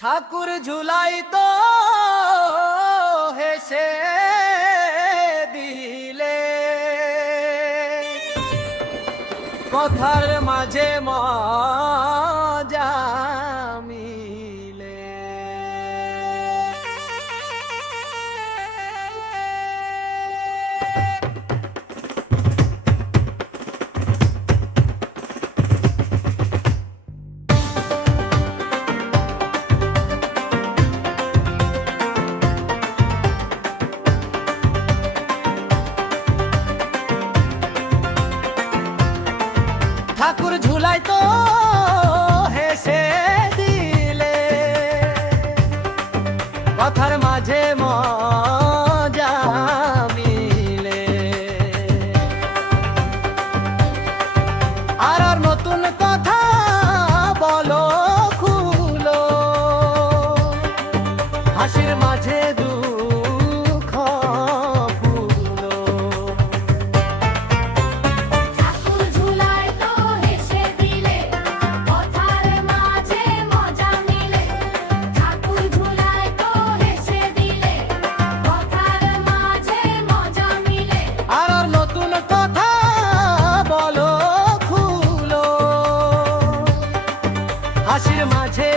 ঠাকুর ঝুলাই তো হেসে দিলে কথার মাঝে মজা মিলে। ঠাকুর ঝুলাই তো হেসে দিলে কথার মাঝে মজা মিলে। আর নতুন কথা বলো খুলো হাসির মাঝে দুঃখ ভুলো। ঠাকুর ঝুলাই তো হেসে দিলে কথার মাঝে মজা মিলে। ঠাকুর ঝুলাই তো হেসে দিলে কথার মাঝে মজা মিলে। আর নতুন কথা বলো খুলো হাসির মাঝে